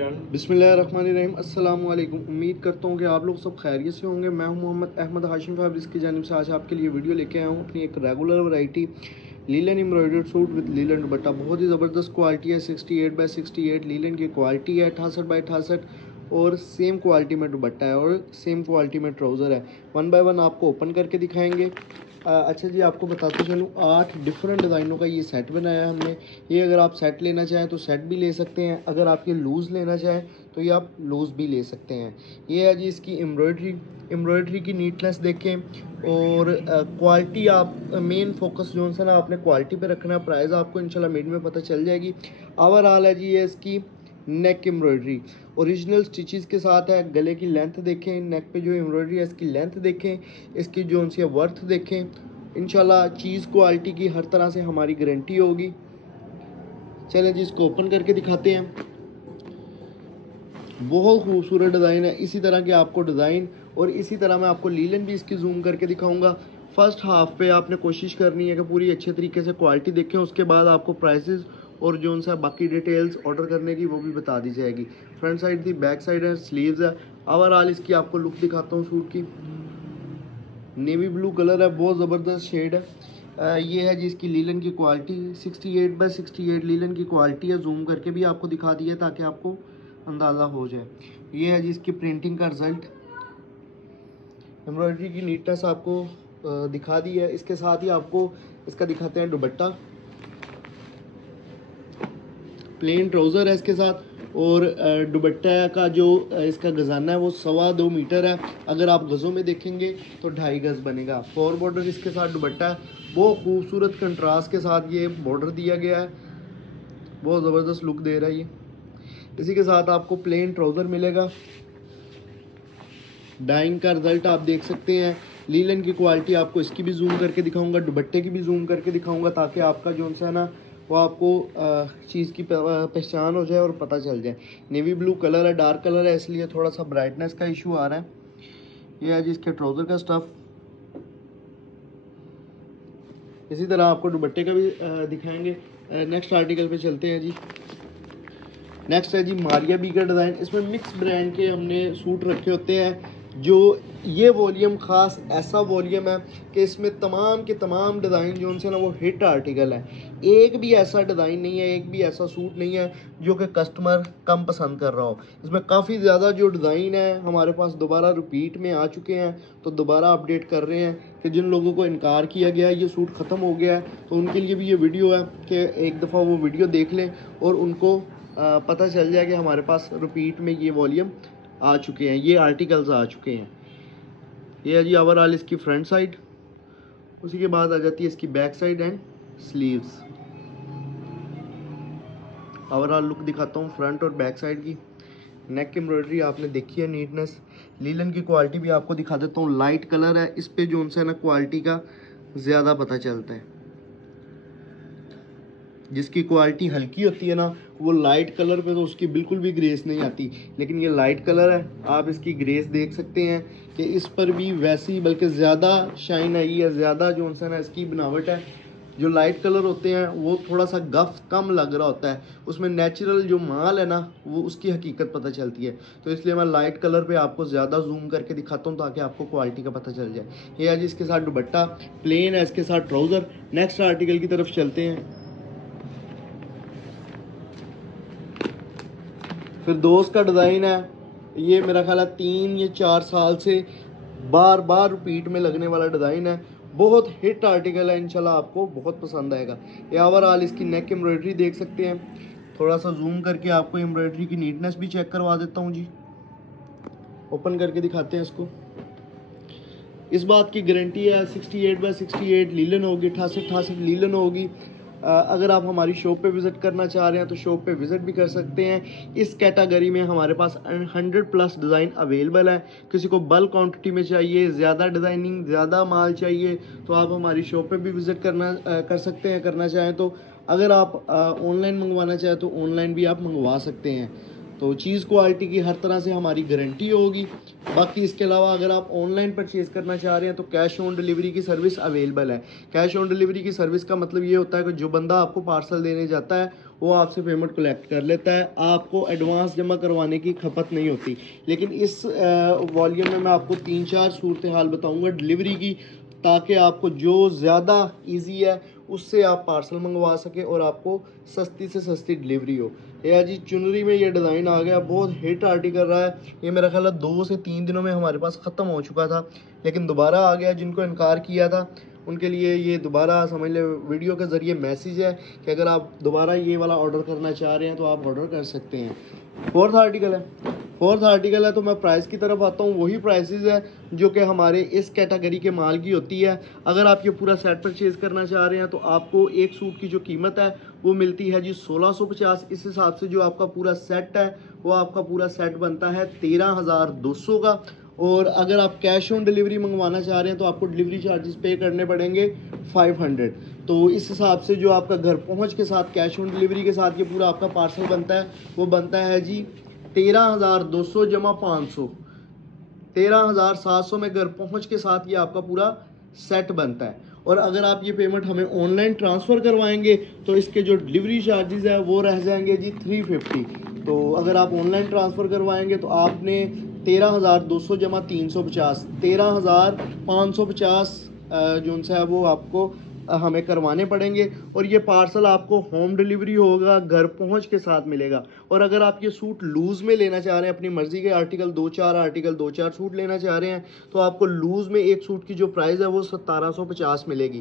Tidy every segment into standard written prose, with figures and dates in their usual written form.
बिस्मिल्लाहिर्रहमानिर्रहीम। अस्सलाम वालेकुम। उम्मीद करता हूँ कि आप लोग सब खैरियत से होंगे। मैं हूँ मोहम्मद अहमद हाशिम फैब्रिक्स की जानिब से आज आपके लिए वीडियो लेके आया हूँ अपनी एक regular variety linen embroidered suit with linen dupatta. बहुत ही ज़बरदस्त क्वालिटी है। 68x68 लीलन की क्वालिटी है, 68x68 और सेम क्वालिटी में दुपट्टा है और सेम क्वालिटी में ट्राउज़र है। वन बाय वन आपको ओपन करके दिखाएंगे। अच्छा जी, आपको बताते चलूँ 8 डिफरेंट डिज़ाइनों का ये सेट बनाया है हमने। ये अगर आप सेट लेना चाहें तो सेट भी ले सकते हैं, अगर आप ये लूज़ लेना चाहें तो ये आप लूज़ भी ले सकते हैं। ये है जी इसकी एम्ब्रॉयडरी की नीटनेस देखें और क्वालिटी आप मेन फोकस जो है ना आपने क्वालिटी पे रखना है। प्राइस आपको इंशाल्लाह मिड में पता चल जाएगी। ओवरऑल है जी ये इसकी नेक एम्ब्रॉयडरी ओरिजिनल स्टिचेस के साथ है। गले की लेंथ देखें, नेक पे जो एम्ब्रॉयडरी है इसकी लेंथ देखें, इसकी जो सी वर्थ देखें। इंशाल्लाह चीज़ क्वालिटी की हर तरह से हमारी गारंटी होगी। चलें जी, इसको ओपन करके दिखाते हैं। बहुत खूबसूरत डिज़ाइन है। इसी तरह के आपको डिज़ाइन और इसी तरह मैं आपको लीलन भी इसकी जूम करके दिखाऊंगा। फर्स्ट हाफ पे आपने कोशिश करनी है कि पूरी अच्छे तरीके से क्वालिटी देखें, उसके बाद आपको प्राइसेस और जो सा बाकी डिटेल्स ऑर्डर करने की वो भी बता दी जाएगी। फ्रंट साइड थी, बैक साइड है, स्लीव्स है। ओवरऑल इसकी आपको लुक दिखाता हूँ सूट की। नेवी ब्लू कलर है, बहुत ज़बरदस्त शेड है। ये है जिसकी लीलन की क्वालिटी 68x68 लीलन की क्वालिटी है। जूम करके भी आपको दिखा दिया ताकि आपको अंदाज़ा हो जाए। ये है जिसकी प्रिंटिंग का रिज़ल्ट। एम्ब्रॉयडरी की नीटनेस आपको दिखा दी है। इसके साथ ही आपको इसका दिखाते हैं दुपट्टा। प्लेन ट्राउज़र है इसके साथ और दुपट्टा का जो इसका गजाना है वो 2.25 मीटर है। अगर आप गज़ों में देखेंगे तो 2.5 गज़ बनेगा। 4 बॉर्डर इसके साथ दुपट्टा है। बहुत खूबसूरत कंट्रास्ट के साथ ये बॉर्डर दिया गया है, बहुत ज़बरदस्त लुक दे रहा है ये। इसी के साथ आपको प्लेन ट्राउज़र मिलेगा। डाइंग का रिजल्ट आप देख सकते हैं। लीलन की क्वालिटी आपको इसकी भी जूम करके दिखाऊंगा, दुपट्टे की भी जूम करके दिखाऊंगा ताकि आपका जो है ना वो आपको चीज़ की पहचान हो जाए और पता चल जाए। नेवी ब्लू कलर है, डार्क कलर है, इसलिए थोड़ा सा ब्राइटनेस का इशू आ रहा है। ये है जी इसके ट्राउज़र का स्टफ़। इसी तरह आपको दुपट्टे का भी दिखाएंगे। नेक्स्ट आर्टिकल पे चलते हैं जी। नेक्स्ट है जी मारिया बी का डिज़ाइन। इसमें मिक्स ब्रांड के हमने सूट रखे होते हैं। जो ये वॉल्यूम ख़ास ऐसा वॉल्यूम है कि इसमें तमाम के तमाम डिज़ाइन जो उनसे ना वो हिट आर्टिकल है। एक भी ऐसा डिज़ाइन नहीं है, एक भी ऐसा सूट नहीं है जो कि कस्टमर कम पसंद कर रहा हो। इसमें काफ़ी ज़्यादा जो डिज़ाइन है हमारे पास दोबारा रिपीट में आ चुके हैं, तो दोबारा अपडेट कर रहे हैं कि जिन लोगों को इनकार किया गया ये सूट ख़त्म हो गया है तो उनके लिए भी ये वीडियो है कि एक दफ़ा वो वीडियो देख लें और उनको पता चल जाए कि हमारे पास रिपीट में ये वॉल्यूम आ चुके हैं, ये आर्टिकल्स आ चुके हैं। ये है जी ओवरऑल इसकी फ्रंट साइड। उसी के बाद आ जाती है इसकी back side and sleeves. Overall look दिखाता हूँ फ्रंट और बैक साइड की। नेक एम्ब्रॉयडरी आपने देखी है, नीटनेस। लीलन की क्वालिटी भी आपको दिखा देता हूँ। लाइट कलर है, इस पे जो है ना क्वालिटी का ज़्यादा पता चलता है। जिसकी क्वालिटी हल्की होती है ना वो लाइट कलर पे तो उसकी बिल्कुल भी ग्रेस नहीं आती, लेकिन ये लाइट कलर है, आप इसकी ग्रेस देख सकते हैं कि इस पर भी वैसी बल्कि ज़्यादा शाइन आई है, ज़्यादा जो है ना इसकी बनावट है। जो लाइट कलर होते हैं वो थोड़ा सा गफ कम लग रहा होता है, उसमें नेचुरल जो माल है ना वो उसकी हकीकत पता चलती है। तो इसलिए मैं लाइट कलर पे आपको ज़्यादा जूम करके दिखाता हूँ ताकि आपको क्वालिटी का पता चल जाए। ये आज इसके साथ दुपट्टा प्लेन है, इसके साथ ट्राउज़र। नेक्स्ट आर्टिकल की तरफ चलते हैं। फिर दोस्त का डिज़ाइन है। ये मेरा ख्याल है 3 या 4 साल से बार बार रिपीट में लगने वाला डिज़ाइन है। बहुत हिट आर्टिकल है, इंशाल्लाह आपको बहुत पसंद आएगा। ये ओवरऑल इसकी नेक एम्ब्रॉयडरी देख सकते हैं। थोड़ा सा जूम करके आपको एम्ब्रॉयडरी की नीटनेस भी चेक करवा देता हूँ जी। ओपन करके दिखाते हैं इसको। इस बात की गारंटी है 68x68 लीलन होगी, 68x68 लीलन होगी। अगर आप हमारी शॉप पे विज़िट करना चाह रहे हैं तो शॉप पे विज़िट भी कर सकते हैं। इस कैटेगरी में हमारे पास 100+ डिज़ाइन अवेलेबल है। किसी को बल्क क्वांटिटी में चाहिए, ज़्यादा डिज़ाइनिंग, ज़्यादा माल चाहिए तो आप हमारी शॉप पे भी विज़िट कर सकते हैं, करना चाहें तो। अगर आप ऑनलाइन मंगवाना चाहें तो ऑनलाइन भी आप मंगवा सकते हैं। तो चीज़ क्वालिटी की हर तरह से हमारी गारंटी होगी। बाकी इसके अलावा अगर आप ऑनलाइन परचेज़ करना चाह रहे हैं तो कैश ऑन डिलीवरी की सर्विस अवेलेबल है। कैश ऑन डिलीवरी की सर्विस का मतलब ये होता है कि जो बंदा आपको पार्सल देने जाता है वो आपसे पेमेंट कलेक्ट कर लेता है, आपको एडवांस जमा करवाने की खपत नहीं होती। लेकिन इस वॉल्यूम में मैं आपको 3-4 सूरत हाल बताऊँगा डिलीवरी की, ताकि आपको जो ज़्यादा ईजी है उससे आप पार्सल मंगवा सकें और आपको सस्ती से सस्ती डिलीवरी हो। या जी चुनरी में ये डिज़ाइन आ गया, बहुत हिट आर्टिकल रहा है। ये मेरा ख्याल है 2 से 3 दिनों में हमारे पास ख़त्म हो चुका था, लेकिन दोबारा आ गया। जिनको इनकार किया था उनके लिए ये दोबारा समझ ले वीडियो के ज़रिए मैसेज है कि अगर आप दोबारा ये वाला ऑर्डर करना चाह रहे हैं तो आप ऑर्डर कर सकते हैं। फोर्थ आर्टिकल है तो मैं प्राइस की तरफ आता हूँ। वही प्राइसेस है जो कि हमारे इस कैटेगरी के माल की होती है। अगर आप ये पूरा सेट परचेज़ करना चाह रहे हैं तो आपको एक सूट की जो कीमत है वो मिलती है जी 1650। इस हिसाब से जो आपका पूरा सेट है वो आपका पूरा सेट बनता है 13,200 का। और अगर आप कैश ऑन डिलीवरी मंगवाना चाह रहे हैं तो आपको डिलीवरी चार्जेस पे करने पड़ेंगे 500। तो इस हिसाब से जो आपका घर पहुंच के साथ कैश ऑन डिलीवरी के साथ ये पूरा आपका पार्सल बनता है वो बनता है जी 13,200 जमा 500, 13,700 में घर पहुंच के साथ ये आपका पूरा सेट बनता है। और अगर आप ये पेमेंट हमें ऑनलाइन ट्रांसफ़र करवाएंगे तो इसके जो डिलीवरी चार्जेस है वो रह जाएंगे जी 350। तो अगर आप ऑनलाइन ट्रांसफ़र करवाएंगे तो आपने 13,200 जमा 350, 13,550 जो है वो आपको हमें करवाने पड़ेंगे। और ये पार्सल आपको होम डिलीवरी होगा, घर पहुंच के साथ मिलेगा। और अगर आप ये सूट लूज़ में लेना चाह रहे हैं, अपनी मर्ज़ी के आर्टिकल 2-4 सूट लेना चाह रहे हैं तो आपको लूज़ में एक सूट की जो प्राइस है वो 1750 मिलेगी।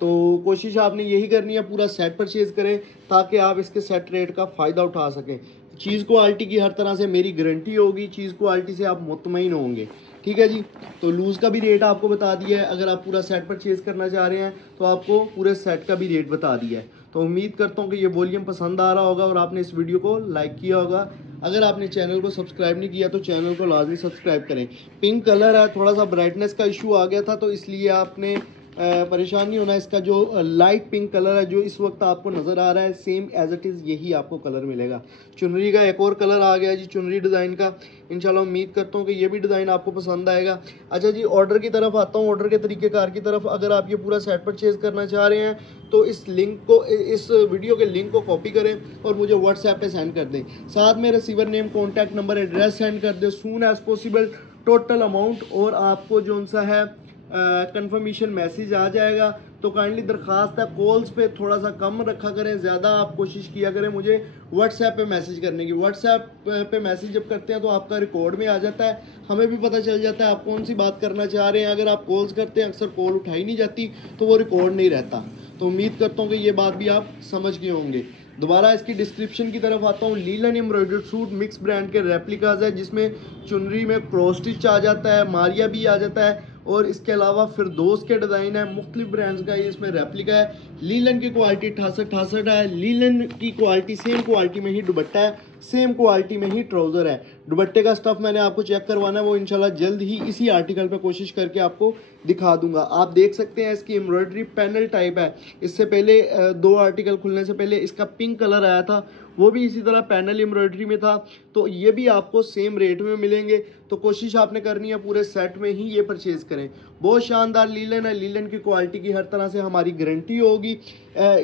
तो कोशिश आपने यही करनी है, पूरा सेट परचेज़ करें ताकि आप इसके सेट रेट का फ़ायदा उठा सकें। चीज़ क्वालिटी की हर तरह से मेरी गारंटी होगी, चीज़ क्वालिटी से आप मुतमईन होंगे। ठीक है जी। तो लूज़ का भी रेट आपको बता दिया है, अगर आप पूरा सेट परचेज़ करना चाह रहे हैं तो आपको पूरे सेट का भी रेट बता दिया है। तो उम्मीद करता हूँ कि ये वॉल्यूम पसंद आ रहा होगा और आपने इस वीडियो को लाइक किया होगा। अगर आपने चैनल को सब्सक्राइब नहीं किया तो चैनल को लाजमी सब्सक्राइब करें। पिंक कलर है, थोड़ा सा ब्राइटनेस का इशू आ गया था तो इसलिए आपने परेशान नहीं होना। इसका जो लाइट पिंक कलर है जो इस वक्त आपको नज़र आ रहा है सेम एज इट इज़ यही आपको कलर मिलेगा। चुनरी का एक और कलर आ गया जी, चुनरी डिज़ाइन का। इंशाल्लाह उम्मीद करता हूँ कि ये भी डिज़ाइन आपको पसंद आएगा। अच्छा जी, ऑर्डर की तरफ आता हूँ, ऑर्डर के तरीक़ेकार की तरफ। अगर आप ये पूरा सेट परचेज़ करना चाह रहे हैं तो इस वीडियो के लिंक को कॉपी करें और मुझे व्हाट्सएप पे सेंड कर दें। साथ में receiver name, contact number, address send कर दें soon as possible, total amount, और आपको जो सा है कंफर्मेशन मैसेज आ जाएगा। तो काइंडली दरख्वास्त है कॉल्स पे थोड़ा सा कम रखा करें, ज़्यादा आप कोशिश किया करें मुझे व्हाट्सएप पे मैसेज करने की। व्हाट्सएप पे मैसेज जब करते हैं तो आपका रिकॉर्ड में आ जाता है, हमें भी पता चल जाता है आप कौन सी बात करना चाह रहे हैं। अगर आप कॉल्स करते हैं अक्सर कॉल उठाई नहीं जाती तो वो रिकॉर्ड नहीं रहता। तो उम्मीद करता हूँ कि ये बात भी आप समझ गए होंगे। दोबारा इसकी डिस्क्रिप्शन की तरफ आता हूँ। Linen embroidered suit mix brand के रेप्लिकाज है, जिसमें चुनरी में क्रॉस स्टिच आ जाता है, मारिया भी आ जाता है, और इसके अलावा फिरदौस के डिज़ाइन है। मुख्तलिफ ब्रांड्स का ये इसमें रेप्लिका है। लीलन की क्वालिटी 68 है। लीलन की क्वालिटी सेम क्वालिटी में ही दुपट्टा है, सेम क्वालिटी में ही ट्राउज़र है। दुपट्टे का स्टफ़ मैंने आपको चेक करवाना है, वो इंशाल्लाह जल्द ही इसी आर्टिकल पे कोशिश करके आपको दिखा दूंगा। आप देख सकते हैं इसकी एम्ब्रॉयडरी पैनल टाइप है। इससे पहले 2 आर्टिकल खुलने से पहले इसका पिंक कलर आया था, वो भी इसी तरह पैनल एम्ब्रॉयडरी में था। तो ये भी आपको सेम रेट में मिलेंगे। तो कोशिश आपने करनी है पूरे सेट में ही ये परचेज़ करें। बहुत शानदार लीलन है, लीलन की क्वालिटी की हर तरह से हमारी गारंटी होगी।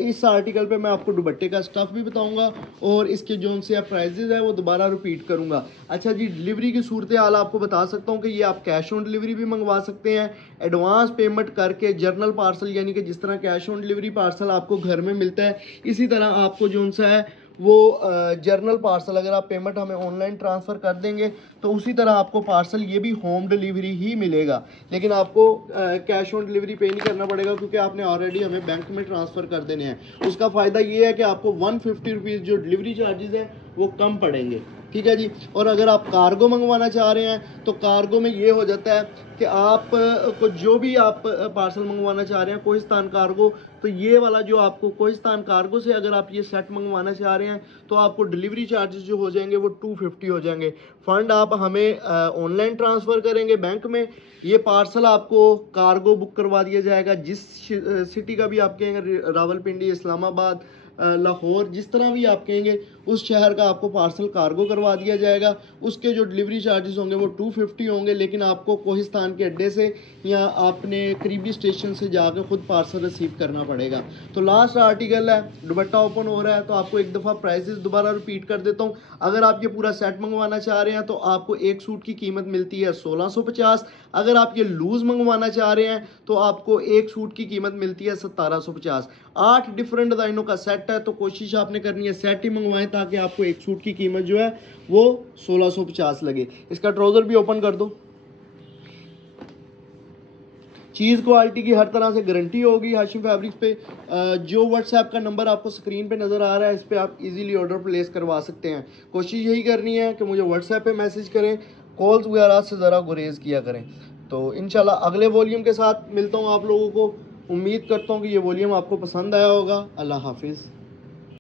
इस आर्टिकल पे मैं आपको दुपट्टे का स्टफ़ भी बताऊंगा और इसके जो से प्राइजेज है वो दोबारा रिपीट करूंगा। अच्छा जी, डिलीवरी की सूरत हाल आपको बता सकता हूँ कि ये आप कैश ऑन डिलीवरी भी मंगवा सकते हैं, एडवांस पेमेंट करके जर्नल पार्सल, यानी कि जिस तरह कैश ऑन डिलीवरी पार्सल आपको घर में मिलता है इसी तरह आपको जो सा है वो जर्नल पार्सल अगर आप पेमेंट हमें ऑनलाइन ट्रांसफ़र कर देंगे तो उसी तरह आपको पार्सल ये भी होम डिलीवरी ही मिलेगा। लेकिन आपको कैश ऑन डिलीवरी पे नहीं करना पड़ेगा क्योंकि आपने ऑलरेडी हमें बैंक में ट्रांसफ़र कर देने हैं। उसका फ़ायदा ये है कि आपको 150 रुपीज़ जो डिलीवरी चार्जेस हैं वो कम पड़ेंगे। ठीक है जी। और अगर आप कार्गो मंगवाना चाह रहे हैं तो कार्गो में ये हो जाता है कि आप को जो भी आप पार्सल मंगवाना चाह रहे हैं कोहिस्तान कार्गो, तो ये वाला जो आपको कोहिस्तान कार्गो से अगर आप ये सेट मंगवाना चाह रहे हैं तो आपको डिलीवरी चार्जेस जो हो जाएंगे वो 250 हो जाएंगे। फ़ंड आप हमें ऑनलाइन ट्रांसफ़र करेंगे बैंक में, ये पार्सल आपको कार्गो बुक करवा दिया जाएगा। जिस सिटी का भी आप कहेंगे, रावलपिंडी, इस्लामाबाद, लाहौर, जिस तरह भी आप कहेंगे उस शहर का आपको पार्सल कार्गो करवा दिया जाएगा। उसके जो डिलीवरी चार्जेस होंगे वो 250 होंगे, लेकिन आपको कोहिस्तान के अड्डे से या आपने करीबी स्टेशन से जाकर खुद पार्सल रिसीव करना पड़ेगा। तो लास्ट आर्टिकल है, दुपट्टा ओपन हो रहा है, तो आपको एक दफ़ा प्राइसेस दोबारा रिपीट कर देता हूँ। अगर आप ये पूरा सेट मंगवाना चाह रहे हैं तो आपको एक सूट की कीमत मिलती है 1650। अगर आप ये लूज़ मंगवाना चाह रहे हैं तो आपको एक सूट की कीमत मिलती है 1750। 8 डिफरेंट डिज़ाइनों का सेट है, तो कोशिश आपने करनी है सेट ही मंगवाएं ताकि आपको एक सूट की कीमत जो है वो 1650 लगे। इसका ट्राउज़र भी ओपन कर दो। चीज़ क्वालिटी की हर तरह से गारंटी होगी हाशिम फैब्रिक्स पे। जो व्हाट्सएप का नंबर आपको स्क्रीन पे नज़र आ रहा है, इस पर आप इजीली ऑर्डर प्लेस करवा सकते हैं। कोशिश यही करनी है कि मुझे व्हाट्सएप पे मैसेज करें, कॉल्स वगैरह से ज़रा गुरेज किया करें। तो इंशाल्लाह अगले वॉल्यूम के साथ मिलता हूँ आप लोगों को। उम्मीद करता हूँ कि ये वॉल्यूम आपको पसंद आया होगा। अल्लाह हाफिज़।